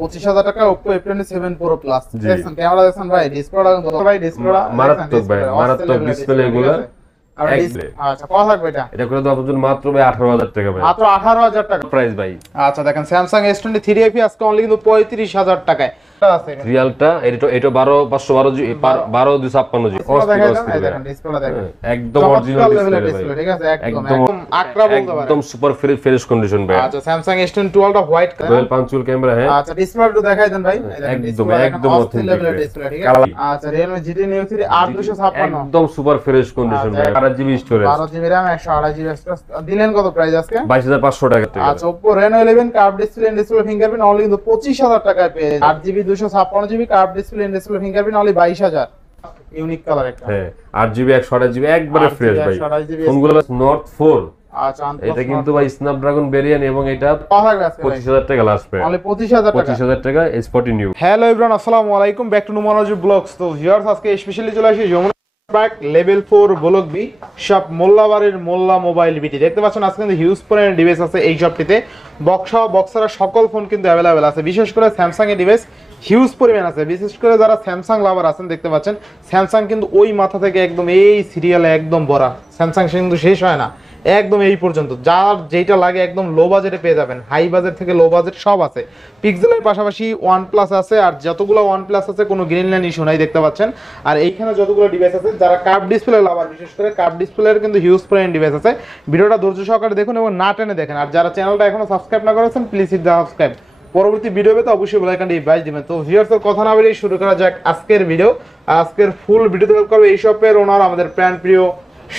25,000 টাকা Oppo F27 Pro Plus দেখছেন camera দেখছেন ভাই ডিসপ্লেটা কত ভাই ডিসপ্লেটা মারাত্মক ডিসপ্লে এগুলো আচ্ছা কত থাকবে এটা করে দাও আপনাদের মাত্র ভাই 18,000 টাকা ভাই মাত্র 18,000 টাকা প্রাইস ভাই আচ্ছা দেখেন Samsung S23 FE আজকে অনলি কিন্তু 35,000 টাকায় আছে রিয়ালটা এটা 12 জি 12 জি দেখেন ডিসপ্লেটা দেখেন একদম অরিজিনাল ডিসপ্লে ঠিক আছে একদম আকরা বলতে পারে একদম সুপার ফ্রেশ কন্ডিশন ভাই আচ্ছা Samsung S22 টা হোয়াইট ডুয়াল পাঞ্চুয়াল ক্যামেরা হ্যাঁ আচ্ছা ডিসপ্লেটা দেখাই দেন ভাই একদম অথেন্টিক ডিসপ্লে ঠিক আছে আচ্ছা Realme GT Neo 3 8256 একদম সুপার ফ্রেশ কন্ডিশন ভাই 8GB storage 12GB RAM 128GB storage দিলেন কত প্রাইস আজকে 22,500 টাকা আচ্ছা Oppo Reno 11 curve display and display fingerprint only কিন্তু 25,000 টাকায় পেয়ে 8GB 256GB curve display and display fingerprint only 22,000 unique colour একটা হ্যাঁ 8GB 128GB একবারে ফ্রেশ ভাই ফোনগুলো Note 4 আচ্ছা এটা কিন্তু ভাই স্ন্যাপড্রাগন ভেরিয়েন্ট এবং এটা 25,000 টাকা লাস্ট পেয়ে অনলি 25,000 টাকা 25,000 টাকা S40 নিউ হ্যালো एवरीवन আসসালামু আলাইকুম ব্যাক টু নুমানোজি ব্লগস তো ভিউয়ার্স আজকে স্পেশালি চলে আসি Jamuna park level 4 block B shop মোল্লাবাড়ির মোল্লা মোবাইল বিটি দেখতে পাচ্ছেন আজকে কিন্তু হিউজ পরিমাণে ডিভাইস আছে এই শপটিতে বক্সারা সকল ফোন কিন্তু अवेलेबल আছে বিশেষ করে স্যামসাং এর ডিভাইস হিউজ পরিমাণ আছে বিশেষ করে যারা স্যামসাং লাভার আছেন দেখতে পাচ্ছেন স্যামসাং কিন্তু ওই মাথা থেকে একদম এই সিরিয়ালে একদম ভরা স্যামসাং কিন্তু শেষ হয় না একদম এই পর্যন্ত যার যেটা লাগে একদম লো বাজেটে পেয়ে যাবেন হাই বাজেট থেকে লো বাজেট সব আছে পিক্সেলের পাশাপাশি OnePlus আছে আর যতগুলো OnePlus আছে কোনো গ্রিন লাইন ইস্যু নাই দেখতে পাচ্ছেন আর এইখানে যতগুলো ডিভাইস আছে যারা কার্ভ ডিসপ্লে লাভার বিশেষ করে কার্ভ ডিসপ্লের কিন্তু হিউজ পরিমাণ ডিভাইস আছে ভিডিওটা ধৈর্য সহকারে দেখুন এবং না টেনে দেখেন আর যারা চ্যানেলটা এখনো সাবস্ক্রাইব না করেছেন প্লিজ হিট দ্য সাবস্ক্রাইব পরবর্তী ভিডিও পেতে অবশ্যই বেল আইকনটি বাজিয়ে দিবেন তো ভিউয়ার্স কথা না বলেই শুরু করা যাক আজকের ভিডিও আজকের ফুল ভিডিওতে হেল্প করবে এই শপের ওনার আমাদের প্রাণ প্রিয়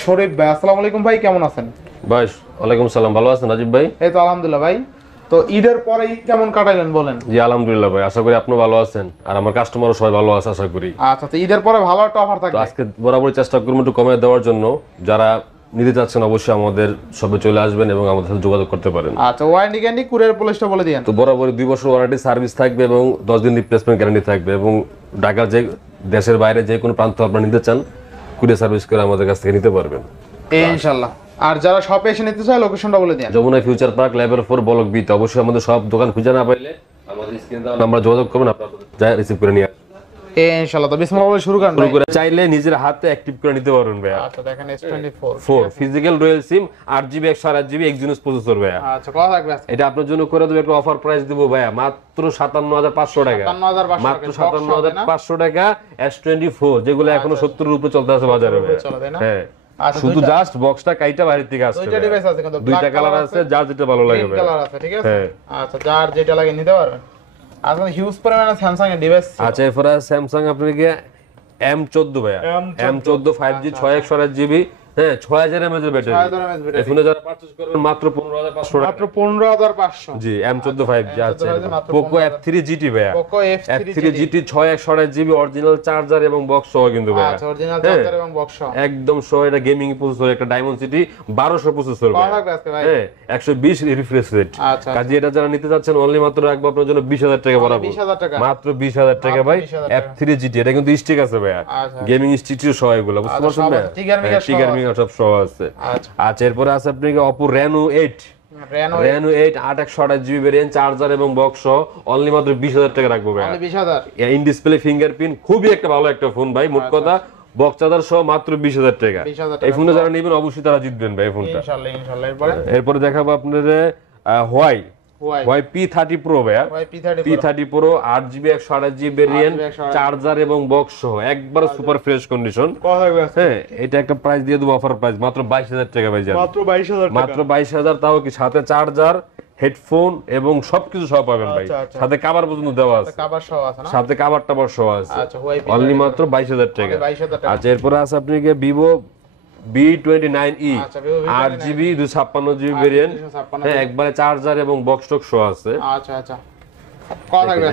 শরীফ ভাই আসসালামু আলাইকুম ভাই কেমন আছেন ভাই ওয়ালাইকুম সালাম ভালো আছেন রাজীব ভাই এই তো আলহামদুলিল্লাহ ভাই তো ঈদের পরে ঈদ কেমন কাটাইলেন বলেন জি আলহামদুলিল্লাহ ভাই আশা করি আপনি ভালো আছেন আর আমার কাস্টমারও সবাই ভালো আছে আশা করি আচ্ছা তো ঈদের পরে ভালো একটা অফার থাকবে তো আজকে বরাবরই চেষ্টা করব একটু কমে দেওয়ার জন্য যারা নিতে চাচ্ছেন অবশ্যই আমাদের সবে চলে আসবেন এবং আমাদের সাথে যোগাযোগ করতে পারেন আচ্ছা ওয়ারেন্টি গ্যারান্টি কুরিয়ার পলিসটা বলে দিয়েন তো বরাবরই 2 বছর ওয়ারেন্টি সার্ভিস থাকবে এবং 10 দিন রিপ্লেসমেন্ট গ্যারান্টি থাকবে এবং ঢাকার যে দেশের বাইরে যে কোনো প্রান্ত আপনারা নিতে চান কুরিয়ার সার্ভিস করে আমাদের কাছ থেকে নিতে পারবেন ইনশাআল্লাহ আর যারা শপে এসে নিতে চায় লোকেশনটা বলে দিন Jamuna Future Park level 4 block B তে অবশ্যই আমাদের সব দোকান খুঁজে না পাইলে আমাদের স্ক্রিনে দেওয়া নাম্বার যোগাযোগ করবেন আপনারা যা রিসিভ করে নিয়ে ইনশাআল্লাহ তো বিসমিল্লাহ বলে শুরু করে চাইলে নিজের হাতে অ্যাক্টিভ করে নিতে পারবেন ভাই আচ্ছা দেখেন S24 4 physical dual SIM 8GB 128GB Exynos processor ভাই আচ্ছা কত থাকবে এটা আপনার জন্য করে দেব একটা অফার প্রাইস দেব ভাই মাত্র 57,500 টাকা মাত্র 57,500 টাকা S24 যেগুলো এখনো 70 এর উপরে চলতে আছে বাজারে হ্যাঁ শুধু জাস্ট বক্সটা কাইটা বাইরে থেকে আসছে দুইটা ডিভাইস আছে কিন্তু দুইটা কালার আছে যার যেটা ভালো লাগে ভাই কালার আছে ঠিক আছে আচ্ছা যার যেটা লাগে নিতে পারবেন আসলে হিউজ পরিমাণে স্যামসাং এর ডিভাইস আচ্ছা এরপরে স্যামসাং আপনাকে M14 ভাই M14 5G 6128GB হ্যাঁ 6000 mAh এর ব্যাটারি এখানে যারা পারচেজ করবেন মাত্র 15,500 টাকা মাত্র 15,500 জি M14 5G আছে Poco F3 GT ভাই Poco F3 GT 6128GB original charger এবং বক্স সহ কিন্তু ভাই আচ্ছা অরিজিনাল চার্জার এবং বক্স সহ একদম সহ এটা গেমিং প্রসেসর একটা Dimensity 1200 প্রসেসর ভাই হ্যাঁ 120 রিফ্রেশ রেট কাজে এটা যারা নিতে যাচ্ছেন অনলি মাত্র রাখবো আপনার জন্য 20,000 টাকা বরাবর 20,000 টাকা মাত্র 20,000 টাকা ভাই F3 GT এটা কিন্তু স্টিক আছে ভাই গেমিং স্টিকও সহ এগুলো বুঝতে পারছেন না টিগার মিগার সব সহ আছে আচ্ছা এরপর আছে আপনাকে Oppo Reno 8 Reno 8 8128GB variant charger এবং বক্স সহ অনলি মাত্র 20,000 টাকা রাখবো ভাই 20,000 ইন ডিসপ্লে ফিঙ্গারপ্রিন্ট খুবই একটা ভালো একটা ফোন ভাই মোট কথা বক্স চার্জার সহ মাত্র 20,000 টাকা এই ফোনে যারা নেবেন অবশ্যই তারা জিতবেন ভাই এই ফোনটা ইনশাআল্লাহ এরপর দেখাবো আপনাদের Huawei P30 Pro ভাই P30 Pro 8GB 128GB variant charger এবং বক্স সহ একবার সুপার ফ্রেশ কন্ডিশন হ্যাঁ এটা একটা প্রাইস দিয়ে দেব অফার প্রাইস মাত্র 22,000 টাকা ভাই মাত্র 22,000 তাও কি সাথে চার্জার হেডফোন এবং সবকিছু সহ পাবেন ভাই সাথে কভার পর্যন্ত দেওয়া আছে সাথে কভার টাবার সহ আছে অনলি মাত্র 22,000 টাকা আচ্ছা এরপর আছে আপনি কি Vivo B29e 8GB 256GB variant হ্যাঁ একবারে চার্জার এবং বক্স টক সহ আছে আচ্ছা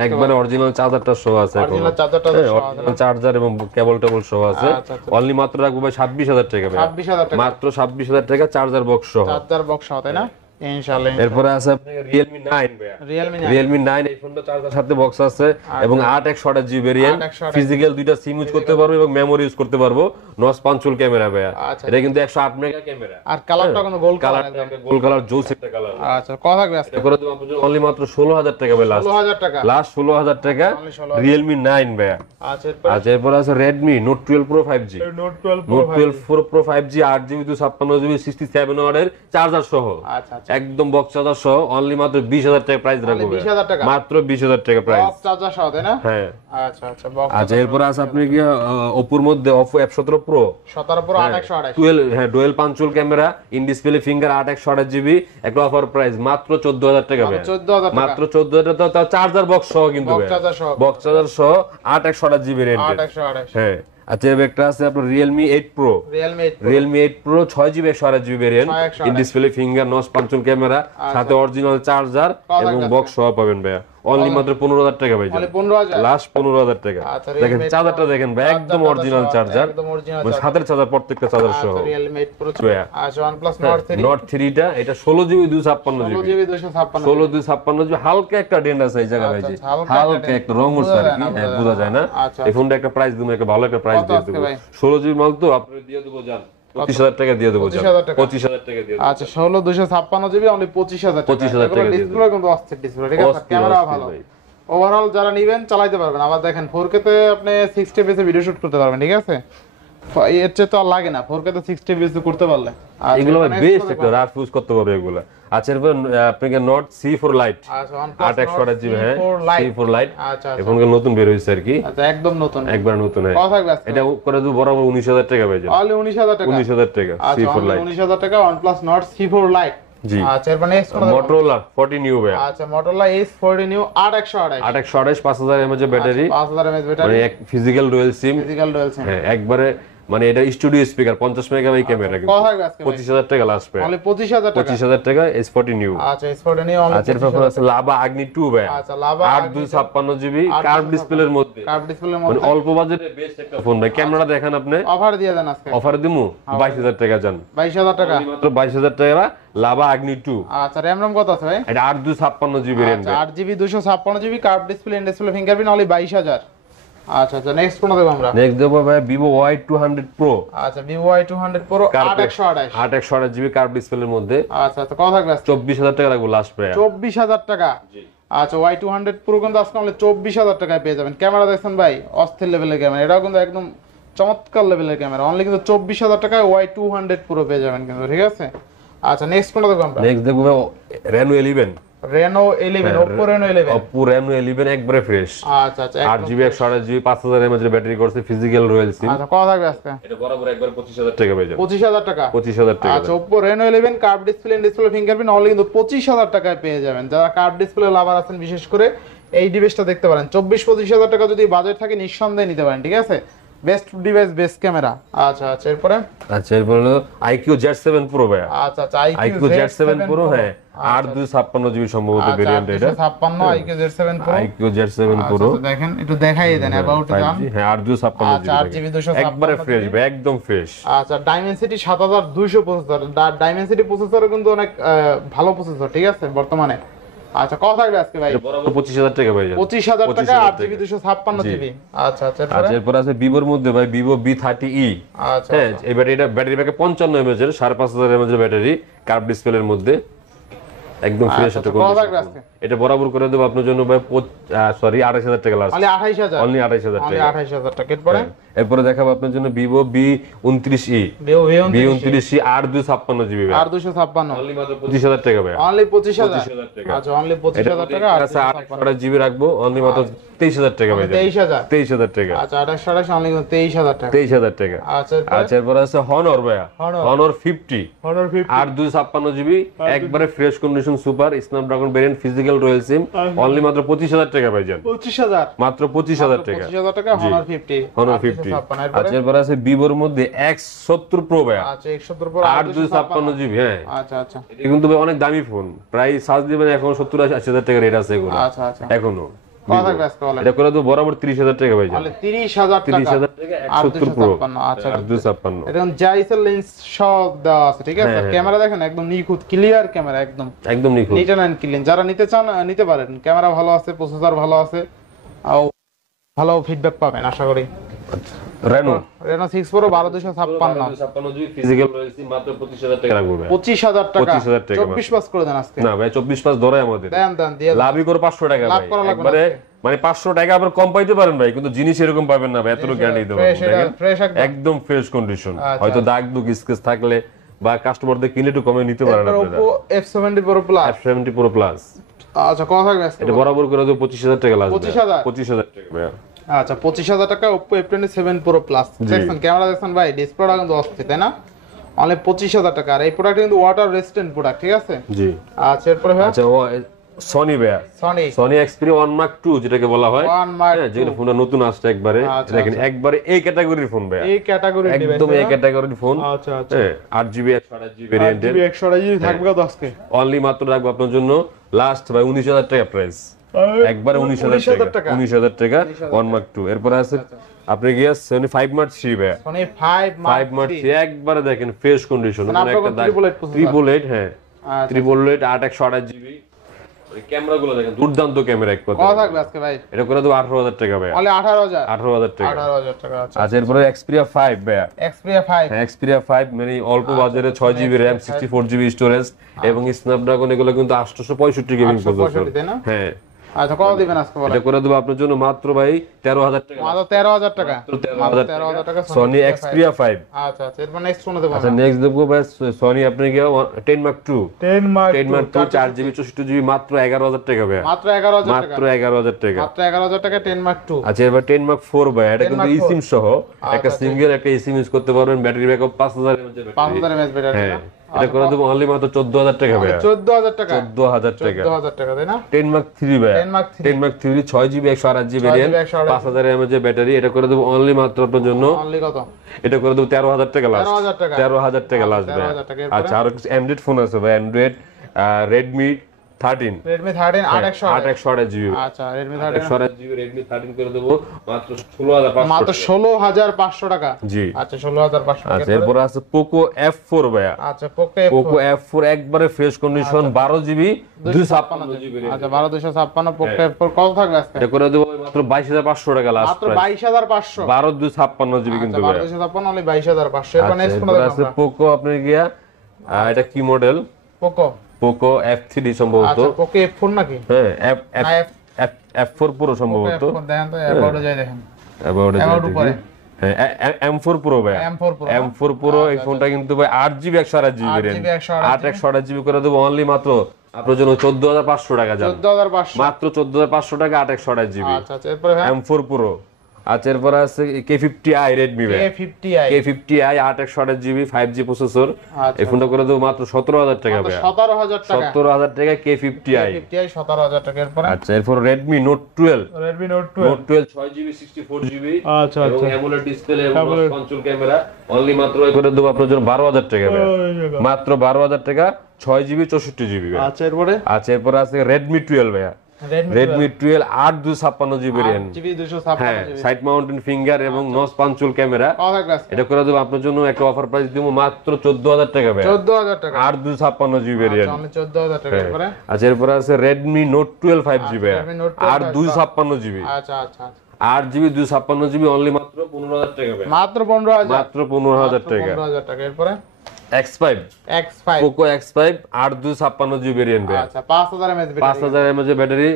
একবারে অরিজিনাল চার্জারটা সহ আছে অরিজিনাল চার্জার এবং কেবল সহ আছে অনলি মাত্র রাখবো ভাই 26,000 টাকা ভাই মাত্র 26,000 টাকা চার্জার বক্স সহ তাই না ইনশাআল্লাহ। এরপরে আছে আপনার Realme 9 ভাই, Realme 9 এই ফোনটা চার্জার সাথে বক্স আছে এবং 8/128GB ভেরিয়েন্ট, ফিজিক্যাল দুইটা সিম ইউজ করতে পারবো এবং মেমোরি ইউজ করতে পারবো, নস পাঞ্চুল ক্যামেরা ভাই। এটা কিন্তু 108 মেগা ক্যামেরা, আর কালারটা কোনো গোল্ড কালার, গোল্ড কালার জোস একটা কালার। আচ্ছা কত থাকবে আজকে? এটা করে দেব আপনাদের অনলি মাত্র 16000 টাকা ভাই, লাস্ট 16000 টাকা, লাস্ট 16000 টাকা Realme 9 ভাই। আচ্ছা এরপর আছে Redmi Note 12 Pro 5G, Note 12 Pro 5G 8GB 256GB 67 ওয়াটের চার্জার সহ, একদম বক্স চার্জার সহ, অনলি মাত্র 20000 টাকা প্রাইস রাখবো, 20000 টাকা মাত্র 20000 টাকা প্রাইস, বক্স চার্জার সহ, তাই না? হ্যাঁ। আচ্ছা আচ্ছা বক্স। আচ্ছা এরপর আছে আপনি কি Oppo এর মধ্যে Oppo F17 Pro 8/128, 12 হ্যাঁ dual পাঞ্চুল camera, in display finger, 8/128GB, একটা অফার প্রাইস মাত্র 14000 টাকা ভাই, 14000 টাকা, মাত্র 14000 টাকা, তাও চার্জার বক্স সহ কিন্তু ভাই, বক্স চার্জার সহ 8/128GB রেঞ্জ, 8/128, হ্যাঁ। আচ্ছা এর একটা আছে আপনার Realme 8 Pro, Realme 8 Pro 6GB 128GB variant, in display finger, নস পাঞ্চুল ক্যামেরা, সাথে অরিজিনাল চার্জার এবং বক্স সহ পাবেন ভাই, অনলি মাত্র 15000 টাকা ভাই, লাস্ট 15000 টাকা। দেখেন চার্জারটা দেখেন ভাই, একদম অরিজিনাল চার্জার, মানে সাথের চার্জার, প্রত্যেকটা চার্জার সহ। Realme 8 Pro, আচ্ছা OnePlus Nord 3 টা, এটা 16GB 256GB, 16GB হালকা একটা ডেন্ট আছে এই জায়গা ভাই, যে হালকা একটা রং উঠছে আর কি, হ্যাঁ বোঝা যায় না। এই ফোনটা একটা প্রাইস দিমু, একটা ভালো একটা প্রাইস দিয়ে দেব, 16GB মাল তো আপনাদের দিয়ে দেব, জান 25000 টাকা দিয়ে দেব, 25000 টাকা দিয়ে দেব। আচ্ছা 16256GB অনলি 25000 টাকা, 25000 টাকা দিয়ে ডিসপ্লে কিন্তু অস্থির ডিসপ্লে, ঠিক আছে, ক্যামেরা ভালো, ওভারঅল যারা নেবেন চালাতে পারবেন। আবার দেখেন 4K তে আপনি 60 fps ভিডিও শুট করতে পারবেন, ঠিক আছে, এর চেয়ে তো আর লাগে না 4K তে 60 fps করতে পারলে, এগুলো ভাই বেস্ট একটা রাফ ইউজ করতে পারবে এগুলো। আচ্ছা এরপর আপনাকে Nord C4 Lite, 8/128GB, হ্যাঁ C4 Lite, এখন নতুন বের হইছে আর কি, আচ্ছা একদম নতুন, একবার নতুন, হ্যাঁ। কত থাকবে আজকে? এটা করে দেব বরাবর 19000 টাকা ভাই, অনলি 19000 টাকা, 19000 টাকা C4 Lite, 19000 টাকা OnePlus Nord C4 Lite। জি আচ্ছা এরপর নেক্সট Motorola 40 নিউ ভাই, আচ্ছা Motorola H40 new 8/128, 5000 mAh battery, 5000 mAh battery, মানে এক ফিজিক্যাল ডুয়াল সিম, হ্যাঁ একবারে, মানে এটা স্টুডিও স্পিকার, 50 মেগাবাইট ক্যামেরা, কিন্তু 25000 টাকা লাস্ট পে, অনলি 25000 টাকা S40 নিউ। আচ্ছা S40 নিউ অনলি। আচ্ছা এরপর আছে Lava Agni 2 ভাই, আচ্ছা Lava 8/256GB কার্ভ ডিসপ্লের মধ্যে, মানে অল্প বাজেটে বেস্ট একটা ফোন ভাই। ক্যামেরা দেখেন আপনি, অফার দিয়ে দেন আজকে, অফার দিমু 22000 টাকা, জান 22000 টাকা, মাত্র 22000 টাকা Lava Agni 2। আচ্ছা RAM ROM কত আছে ভাই? এটা 8/256GB RAM, আচ্ছা 8GB 256GB curve display, in display fingerprint, only 22000। আচ্ছা আচ্ছা নেক্সট কোন দেব আমরা? নেক্সট দেব ভাই Vivo Y200 Pro, আচ্ছা Vivo Y200 Pro 8/128, কার্ভ ডিসপ্লের মধ্যে। আচ্ছা আচ্ছা কত থাকবে? 24000 টাকা রাখবো লাস্ট প্রাইস, 24000 টাকা। জি আচ্ছা Y200 Pro কিন্তু আজকে অনলি 24000 টাকায় পেয়ে যাবেন। ক্যামেরা দেখছেন ভাই, অস্থির লেভেলের ক্যামেরা, এটাও কিন্তু একদম চমৎকার লেভেলের ক্যামেরা, অনলি কিন্তু 24000 টাকায় Y200 Pro পেয়ে যাবেন কিন্তু, ঠিক আছে। আচ্ছা নেক্সট কোনটা দেখব আমরা? নেক্সট দেখব Reno 11, Oppo Reno 11, Oppo Reno 11 একবারে ফ্রেশ, আচ্ছা আচ্ছা 8GB 128GB 5000 mAh ব্যাটারি করছে, ফিজিক্যাল রয়্যাল সিম। আচ্ছা কত থাকবে আজকে? এটা বরাবর একবার 25000 টাকা পেয়ে যাবেন, 25000 টাকা, 25000 টাকা। আচ্ছা Oppo Reno 11 curve display, in display fingerprint, only কিন্তু 25000 টাকায় পেয়ে যাবেন। যারা কার্ভ ডিসপ্লে লাভার আছেন বিশেষ করে এই ডিভাইসটা দেখতে পারেন, 24-25000 টাকা যদি বাজেট থাকে নিঃসন্দেহে নিতে পারেন, ঠিক আছে, বেস্ট ডিভাইস, বেস্ট ক্যামেরা। আচ্ছা আচ্ছা এরপর হলো IQ Z7 Pro ভাই, আচ্ছা আচ্ছা IQ Z7 Pro, হ্যাঁ 8/256GB সম্ভবত ভেরিয়েন্ট, এটা 56 IQ Z7 Pro, IQ Z7 Pro দেখেন একটু দেখাই দেন অ্যাবাউট দাম, হ্যাঁ 8/256GB, আচ্ছা 8GB 256 একবারে ফ্রেশ ভাই, একদম ফ্রেশ। আচ্ছা Dimensity 7200 প্রসেসর, Dimensity প্রসেসরও কিন্তু অনেক ভালো প্রসেসর, ঠিক আছে বর্তমানে। আচ্ছা কত থাকবে আজকে ভাই? বরাবর 25000 টাকা ভাই, 25000 টাকা 8GB 256GB। আচ্ছা আচ্ছা এরপর আছে Vivoর মধ্যে ভাই Vivo V30e, আচ্ছা হ্যাঁ এই ব্যাটারিটা, ব্যাটারি ব্যাকআপ 55 mAh এর, 5500 mAh এর ব্যাটারি, কার্ভ ডিসপ্লের মধ্যে, একদম ফ্রেশ একটা কন্ডিশন। এটা বরাবর করে দেব আপনার জন্য ভাই, সরি 28000 টাকা লাস্ট, অনলি 28000, অনলি 28000 টাকা, 28000 টাকা। এরপরে দেখাবো আপনার জন্য Vivo V29e, V29e 8/256GB, 8/256, only মাত্র 25000 টাকা ভাই, অনলি 25000 টাকা। আচ্ছা অনলি 25000 টাকা, আচ্ছা 8GB রাখবো, অনলি মাত্র 23000 টাকা ভাই, 23000 টাকা। আচ্ছা 28 অনলি 23000 টাকা, 23000 টাকা। আচ্ছা এরপর আছে Honor ভাই, Honor 50, 8/256GB একবারে fresh condition, super Snapdragon variant, physical রয়্যাল সিম, অনলি মাত্র 25000 টাকা ভাই, জান 25000, মাত্র 25000 টাকা, 25000 টাকা Honor 50, Honor 50। আচ্ছা এরপর আছে Vivoর মধ্যে X70 Pro ভাই, আচ্ছা X70 Pro 8/256GB, হ্যাঁ আচ্ছা আচ্ছা এটা কিন্তু ভাই অনেক দামি ফোন, প্রায় সার্চ দিবেন এখন 70-80 হাজার টাকা রেট আছে এগুলো, আচ্ছা আচ্ছা এখনো কত থাকবে আজকে বলেন? এটা করে দেব বরাবর 30000 টাকা ভাই, তাহলে 30000 টাকা, 30000 টাকা 170 প্রো। আচ্ছা 256 এখন জাইসেল লেন্স সব দেওয়া আছে, ঠিক আছে? ক্যামেরা দেখেন একদম নিখুঁত ক্লিয়ার ক্যামেরা, একদম নিখুঁত, নিট এন্ড ক্লিন। যারা নিতে চান নিতে পারেন, ক্যামেরা ভালো আছে, প্রসেসর ভালো আছে, আর ভালো ফিডব্যাক পাবেন আশা করি। Reno 6 Pro 12256 জিবি ফিজিক্যাল রয়েছে, মাত্র 25000 টাকা রাখবো ভাই। 25000 টাকা, 25000 টাকা 24 পাস করে দেন আজকে। না ভাই 24 পাস ধরে আমাদের দেন দিয়ে লাভই করে 500 টাকা লাভ ভাই, করা লাগবে একবারে মানে 500 টাকা আবার কম পাইতে পারেন ভাই, কিন্তু জিনিস এরকম পাবেন না ভাই, এত গ্যারান্টি দেবো একদম ফ্রেশ কন্ডিশন। হয়তো দাগ দুগ স্কেচ থাকলে বা কাস্টমারদের কিনে একটু কমে নিতে পারেন আপনারা। Oppo F70 Pro Plus, F70 Pro Plus আচ্ছা কত থাকবে আজকে? এটা বরাবর করে দেব 25000 টাকা লাগবে। 25000 টাকা ভাই। আচ্ছা 25000 টাকা Oppo F27 Pro Plus। দেখছেন ক্যামেরা দেখছেন ভাই, ডিসপ্লেটা কিন্তু অস্থির তাই না? অনলি 25000 টাকা। আর এই প্রোডাক্ট কিন্তু ওয়াটার রেজিস্ট্যান্ট প্রোডাক্ট, ঠিক আছে? জি। আচ্ছা এরপরে ভাই আচ্ছা ও সনি ভাই, সনি Xperia 1 Mark II যেটাকে বলা হয়, যেটা ফোনটা নতুন আসছে একবারে, দেখেন একবারে এই ক্যাটাগরির ফোন ভাই, এই ক্যাটাগরির ডিভাইস, একদম এই ক্যাটাগরির ফোন। আচ্ছা আচ্ছা 8GB 128GB ভেরিয়েন্টের, 128GB থাকবে কত আজকে? অনলি মাত্র রাখবো আপনার জন্য লাস্ট ভাই 19000 টাকা প্রাইস, একবারে 19000 টাকা, 19000 টাকা 1 Mark II। এরপর আছে আপনি গিয়া Sony 5 Mark III ভাই, Sony 5 Mark III একবারে দেখেন ফ্রেশ কন্ডিশন, মানে একটা দাগ 888, হ্যাঁ 888 8128GB। এই ক্যামেরাগুলো দেখেন দুর্দান্ত ক্যামেরা, এক কথা। কত থাকবে আজকে ভাই? এটা করে দেব 18000 টাকা ভাই, অনলি 18000 টাকা, 18000 টাকা। আচ্ছা এরপরে Xperia 5 ভাই, Xperia 5, হ্যাঁ Xperia 5 মানে অল্প বাজারে 6GB RAM 64GB স্টোরেজ এবং স্ন্যাপড্রাগন, এগুলো কিন্তু 865 গেমিং প্রসেসর, হ্যাঁ। আচ্ছা কত দিবেন আজকে বলেন? এটা করে দেব আপনার জন্য মাত্র ভাই 13000 টাকা, মাত্র 13000 টাকা, মাত্র 13000 টাকা Sony Xperia 5। আচ্ছা আচ্ছা এরপর নেক্সট ফোন দেব। আচ্ছা নেক্সট দেব ভাই Sony আপনি গিয়া 10 Mark II 4GB 64GB মাত্র 11000 টাকা ভাই, মাত্র 11000 টাকা, মাত্র 11000 টাকা, মাত্র 11000 টাকা 10 Mark II। আচ্ছা এবার 10 Mark IV ভাই, এটা কিন্তু eSIM সহ একটা সিঙ্গেল একটা eSIM ইউজ করতে পারবেন, ব্যাটারি ব্যাকআপ 5000 mAh ব্যাটারি। হ্যাঁ এটা করে দেব অনলি মাত্র 14000 টাকা ভাই, 14000 টাকা, 14000 টাকা, 14000 টাকা তাই না? 10 Mark III ভাই, 10 Mark III 6GB 128GB variant 5000 mAh battery, এটা করে দেব অনলি মাত্র আপনার জন্য, অনলি কত? এটা করে দেব 13000 টাকা লাস্ট, 13000 টাকা লাস্ট ভাই। 13000 টাকা। আচ্ছা আর কিছু অ্যান্ড্রয়েড ফোন আছে ভাই, অ্যান্ড্রয়েড Redmi 13 8128GB, আচ্ছা Redmi 13 128GB Redmi 13 করে দেব মাত্র 16500, মাত্র 16500 টাকা। জি আচ্ছা 16500 টাকা। আচ্ছা এরপর আছে Poco F4 ভাই, আচ্ছা Poco F4 একবারে ফ্রেশ কন্ডিশন 12GB 256GB, আচ্ছা 12256 Poco F4 কত থাকবে আজকে? এটা করে দেব মাত্র 22500 টাকা লাস্ট মাত্র 22500, 12256GB কিন্তু ভাই, 12256 অনলি 22500। এরপর নেক্সট ফোন আছে Poco আপনি গিয়া এটা কি মডেল? Poco F3 সম্ভবত। আচ্ছা Poco F4 নাকি? হ্যাঁ F4 Pro সম্ভবত। দেখেন তো অ্যাবাউটে যাই দেখেন, অ্যাবাউট উপরে হ্যাঁ M4 Pro ভাই, M4 Pro এই ফোনটা কিন্তু ভাই 8GB 128GB ভেরিয়েন্ট, 128GB করে দেব অনলি মাত্র আপনার জন্য 14500 টাকা, যান 14500, মাত্র 14500 টাকা 128GB। আচ্ছা আচ্ছা এরপর M4 Pro। আচ্ছা এরপর আছে K50i Redmi ভাই, K50i 8128GB 5G প্রসেসর, এই ফোনটা করে দেব মাত্র 17000 টাকা ভাই, 17000 টাকা, 17000 টাকা K50i 17000 টাকা। এরপর আচ্ছা এরপর Redmi Note 12 6GB 64GB, আচ্ছা এবং AMOLED ডিসপ্লে এবং কন্ট্রোল ক্যামেরা, অনলি মাত্র করে দেব আপনার জন্য 12000 টাকা ভাই, মাত্র 12000 টাকা 6GB 64GB ভাই। আচ্ছা এরপর আছে Redmi 12 ভাই, Redmi 12 8256GB ভেরিয়েন্ট, হ্যাঁ সাইড মাউন্টেন ফিঙ্গার এবং নচ পাঞ্চুল ক্যামেরা, এটা করে দেব আপনার জন্য একটা অফার প্রাইস দিব মাত্র 14000 টাকা ভাই, 14000 টাকা 8256GB ভেরিয়েন্ট, অনলি 14000 টাকা। এরপর আচ্ছা এরপর আছে Redmi Note 12 5G ভাই, 8256GB, আচ্ছা আচ্ছা 8GB 256GB অনলি মাত্র 15000 টাকা ভাই, মাত্র 15000, মাত্র 15000 টাকা। 15000 টাকা। এরপর X5 Poco X5 8256GB variant ভাই, আচ্ছা 5000 mAh battery, 5000 mAh battery,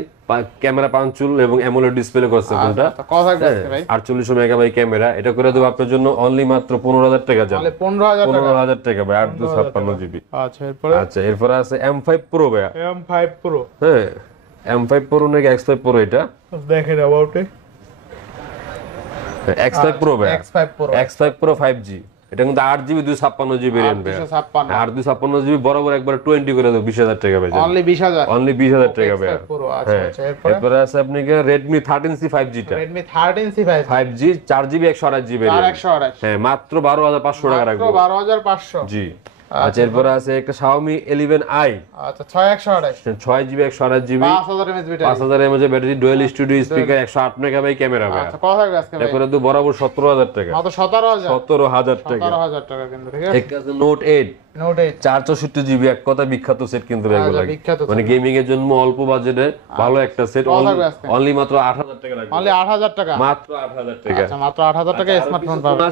camera পাঞ্চুল এবং AMOLED ডিসপ্লে করছে ফোনটা, আচ্ছা কত থাকবে ভাই? 48 মেগাবাইট ক্যামেরা, এটা করে দেব আপনার জন্য অনলি মাত্র 15000 টাকা, যান 15000 টাকা ভাই 8256GB। আচ্ছা এরপর আছে M5 Pro ভাই, M5 Pro, হ্যাঁ M5 Pro নাকি X5 Pro, এটা দেখেন অ্যাবাউটে X5 Pro ভাই, X5 Pro 5G, এটা কিন্তু 8GB 256GB ভেরিয়েন্ট ভাই, 856GB বরাবর একবার 20 করে দেব 20000 টাকা ভাই, অনলি 20000 টাকা ভাই। আচ্ছা এরপর আছে আপনি কি Redmi 13C 5G টা, Redmi 13C 5G 4GB 128GB variant, হ্যাঁ মাত্র 12500 টাকা রাখবো, 12500, জি আচ্ছা এরপরে আছে একটা Xiaomi 11i। আচ্ছা 6128 6GB 128GB 5000 mAh battery 5000 mAh battery, dual studio speaker, 108 megapixel camera ভাই। আচ্ছা কত থাকবে আজকে ভাই? এরপরে তো বরাবর 17000 টাকা, মাত্র 17000 17000 টাকা। 17000 টাকা কিন্তু, ঠিক আছে। একটা আছে নোট 8 464GB, এক কথা বিখ্যাত সেট কিন্তু এগুলো, বিখ্যাত মানে গেমিং এর জন্য অল্প বাজেটে ভালো একটা সেট, অনলি মাত্র 8000 টাকা লাগবে, অনলি 8000 টাকা, মাত্র 8000 টাকা। আচ্ছা মাত্র 8000 টাকা স্মার্টফোন পাবেন।